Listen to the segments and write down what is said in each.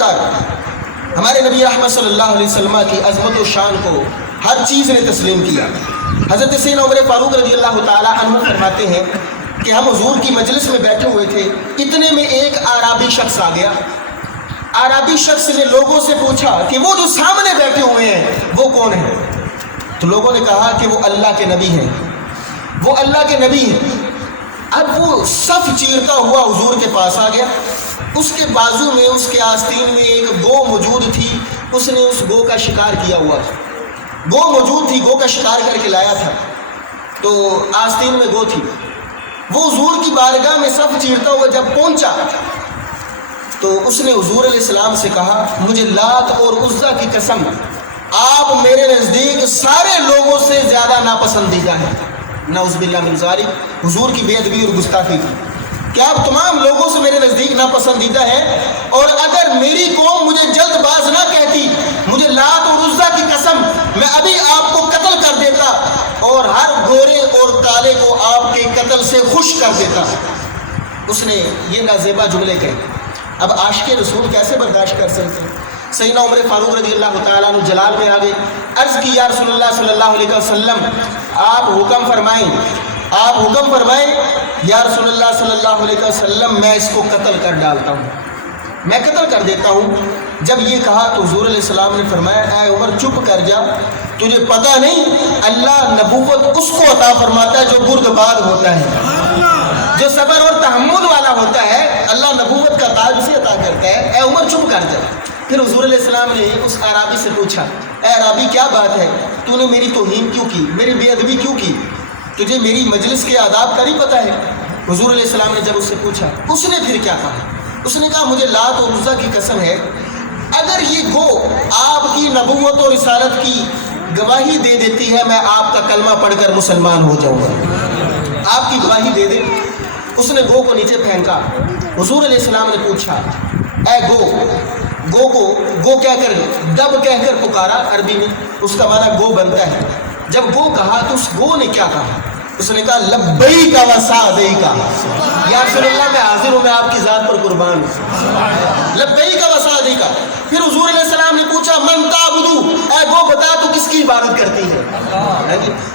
کر ہمارے نبی رحمت صلی اللہ علیہ وسلم کی عظمت و شان کو ہر چیز نے تسلیم کیا۔ حضرت سیدنا عمر فاروق رضی اللہ تعالیٰ عنہ فرماتے ہیں کہ ہم حضور کی مجلس میں بیٹھے ہوئے تھے، اتنے میں ایک اعرابی شخص آ گیا۔ اعرابی شخص نے لوگوں سے پوچھا کہ وہ جو سامنے بیٹھے ہوئے ہیں وہ کون ہیں؟ تو لوگوں نے کہا کہ وہ اللہ کے نبی ہیں، وہ اللہ کے نبی ہیں۔ اب وہ صف چیرتا ہوا حضور کے پاس آ گیا، اس کے بازو میں، اس کے آستین میں ایک گو موجود تھی، اس نے اس گو کا شکار کیا ہوا تھا، گو موجود تھی، گو کا شکار کر کے لایا تھا، تو آستین میں گو تھی۔ وہ حضور کی بارگاہ میں صف چیرتا ہوا جب پہنچا تو اس نے حضور علیہ السلام سے کہا، مجھے لات اور عزا کی قسم، آپ میرے نزدیک سارے لوگوں سے زیادہ ناپسندیدہ ہیں۔ نعوذ باللہ من ذالک، حضور کی بے ادبی اور گستاخی کی کہ آپ تمام لوگوں سے میرے نزدیک ناپسندیدہ ہیں، اور اگر میری قوم مجھے جلد باز نہ کہتی، مجھے لات اور عزا کی قسم، میں ابھی آپ کو قتل کر دیتا اور ہر گورے اور کالے کو آپ کے قتل سے خوش کر دیتا۔ اس نے یہ نازیبا جملے کہے۔ اب عاشق رسول کیسے برداشت کر سکتے ہیں؟ سیدنا عمر فاروق رضی اللہ تعالیٰ عنہ جلال میں آ گئے، عرض کی یا رسول اللہ صلی اللہ علیہ وسلم، آپ حکم فرمائیں، آپ حکم فرمائیں یا رسول اللہ صلی اللہ علیہ وسلم، میں اس کو قتل کر ڈالتا ہوں، میں قتل کر دیتا ہوں۔ جب یہ کہا تو حضور علیہ السلام نے فرمایا، اے عمر چپ کر جا، تجھے پتہ نہیں اللہ نبوت اس کو عطا فرماتا ہے جو بردبار ہوتا ہے، جو صبر اور تحمل والا ہوتا ہے، اللہ نبوت کا تاج اسے عطا کرتا ہے۔ اے عمر چپ کر جا۔ پھر حضور علیہ السلام نے اس اعرابی سے پوچھا، اے اعرابی کیا بات ہے، تو نے میری توہین کیوں کی، میری بے ادبی کیوں کی، تجھے میری مجلس کے آداب کا نہیں پتہ ہے؟ حضور علیہ السلام نے جب اس سے پوچھا، اس نے پھر کیا کہا؟ اس نے کہا، مجھے لات اور عزا کی قسم ہے، اگر یہ گو آپ کی نبوت اور رسالت کی گواہی دے دیتی ہے، میں آپ کا کلمہ پڑھ کر مسلمان ہو جاؤں گا، آپ کی گواہی دے دے۔ اس نے گو کو نیچے پھینکا۔ حضور علیہ السلام نے پوچھا، اے گو کو گو کہہ کر، دب کہہ کر پکارا، عربی میں اس کا معنی گو بنتا ہے۔ جب گو کہا تو اس گو نے کیا کہا؟ اس نے کہا، لبیک و سعدیک، یا رسول اللہ میں حاضر ہوں، میں آپ کی ذات پر قربان ہوں، لبیک و سعدیک۔ پھر حضور علیہ السلام نے پوچھا، من تعبدو، اے گو بتا تو کس کی عبادت کرتی ہے؟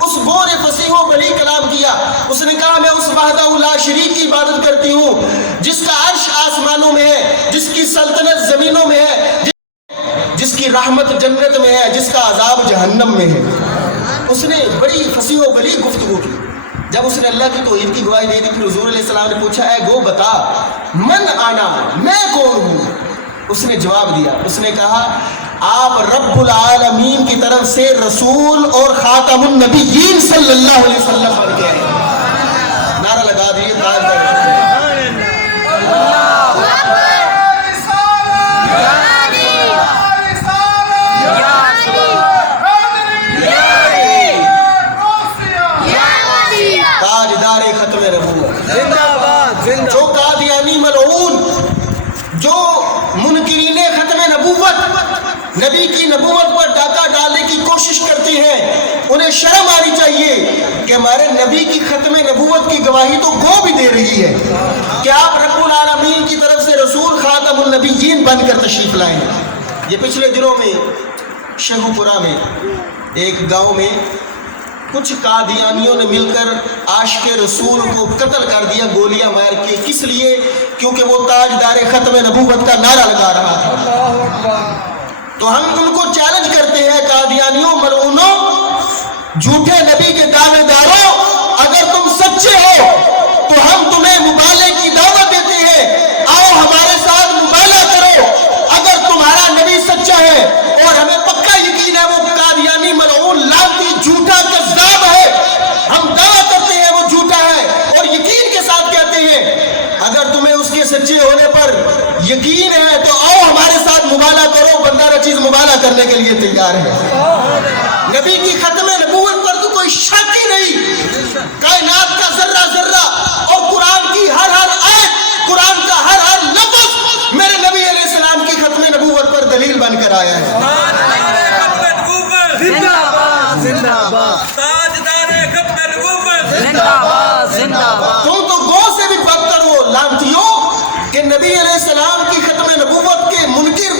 اس گو نے فصیح و بلیغ کلام کیا، اس نے کہا، میں اس وحدہ لا شریک کی عبادت کرتی ہوں جس کا عرش آسمانوں میں ہے، جس کی سلطنت زمینوں میں ہے، جس کی رحمت جنت میں ہے، جس کا عذاب جہنم میں ہے۔ اس نے بڑی فصیح و بلیغ گفتگو کی۔ جب اس نے اللہ کی توحید کی گواہی دے دی، پھر حضور علیہ السلام نے پوچھا، اے گو بتا، من آنا، میں کون ہوں؟ اس نے جواب دیا، اس نے کہا، آپ رب العالمین کی طرف سے رسول اور خاتم النبیین صلی اللہ علیہ وسلم بن کے آئے۔ نعرہ لگا دیے، تاج پر جو قادیانی ملعون، جو منکرین ختم نبوت، نبی کی نبوت پر ڈاکہ ڈالنے کی کوشش کرتے ہیں، انہیں شرم آنی چاہیے کہ ہمارے نبی کی ختم نبوت کی گواہی تو گو بھی دے رہی ہے کہ آپ رب العالمین کی طرف سے رسول خاتم النبیین بن کر تشریف لائیں۔ یہ پچھلے دنوں میں شیخو پورہ میں ایک گاؤں میں کچھ قادیانیوں نے مل کر عاشق رسول کو قتل کر دیا، گولیاں مار کے۔ کس لیے؟ کیونکہ وہ تاجدار ختم نبوت کا نعرہ لگا رہا تھا۔ تو ہم ان کو چیلنج کرتے ہیں، قادیانیوں، ملعونوں، جھوٹے نبی کے دعوے داروں، اگر تم سچے ہو تو ہم تمہیں مبالغے کی دعوت دیتے ہیں، آؤ ہمارے ساتھ مبالغہ کرو۔ اگر تمہارا نبی سچا ہے، اور ہمیں پکا یقین ہے وہ قادیانی ملعون لعنتی جھوٹا کذاب ہے، ہم دعویٰ کرتے ہیں وہ جھوٹا ہے، اور یقین کے ساتھ کہتے ہیں، اگر تمہیں اس کے سچے ہونے پر یقین ہے تو آؤ ہمارے ساتھ مبالغہ کرو۔ بندہ ہر چیز مبالغہ کرنے کے لیے تیار ہے۔ نبی کی ختم نبوت پر تو کوئی شک ہی نہیں، کائنات کا ذرہ ذرہ اور قرآن کی ہر آیت، قرآن کا ہر لفظ میرے نبی علیہ السلام کی ختم نبوت پر دلیل بن کر آیا ہے۔ تم تو گو سے بھی بدتر ہو لعنتیوں کہ نبی علیہ السلام کی ختم نبوت کے منکر